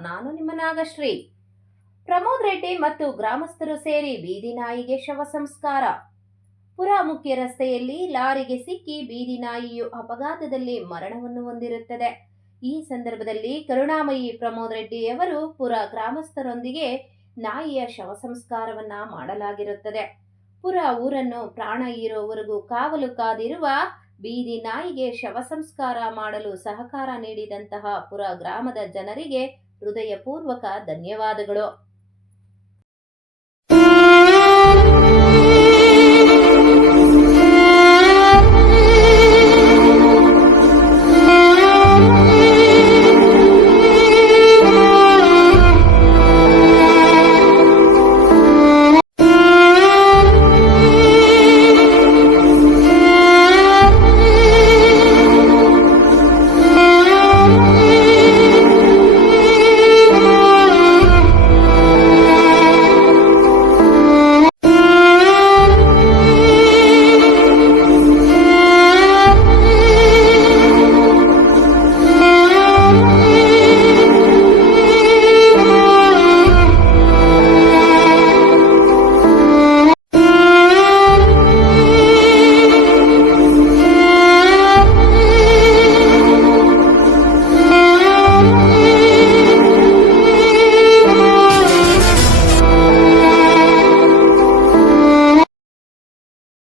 ನಾನು ನಿಮ್ಮ ನಾಗಶ್ರೀ ಪ್ರಮೋದ್ ರೆಡ್ಡಿ ಮತ್ತು ಗ್ರಾಮಸ್ಥರು ಸೇರಿ ಬೀದಿ ನಾಯಿಗೆ ಶವ ಸಂಸ್ಕಾರ. ಪುರ ಮುಖ್ಯ ರಸ್ತೆಯಲ್ಲಿ ಲಾರಿಗೆ ಸಿಕ್ಕಿ ಬೀದಿ ನಾಯಿಯು ಅಪಘಾತದಲ್ಲಿ ಮರಣವನ್ನು ಹೊಂದಿರುತ್ತದೆ. ಈ ಸಂದರ್ಭದಲ್ಲಿ ಕರುಣಾಮಯಿ ಪ್ರಮೋದ್ ರೆಡ್ಡಿಯವರು ಪುರ ಗ್ರಾಮಸ್ಥರೊಂದಿಗೆ ನಾಯಿಯ ಶವ ಸಂಸ್ಕಾರವನ್ನ ಮಾಡಲಾಗಿರುತ್ತದೆ. ಪುರ ಊರನ್ನು ಪ್ರಾಣ ಇರೋವರೆಗೂ ಕಾವಲು ಕಾದಿರುವ ಬೀದಿ ನಾಯಿಗೆ ಶವ ಸಂಸ್ಕಾರ ಮಾಡಲು ಸಹಕಾರ ನೀಡಿದಂತಹ ಪುರ ಗ್ರಾಮದ ಜನರಿಗೆ ಹೃದಯಪೂರ್ವಕ ಧನ್ಯವಾದಗಳು.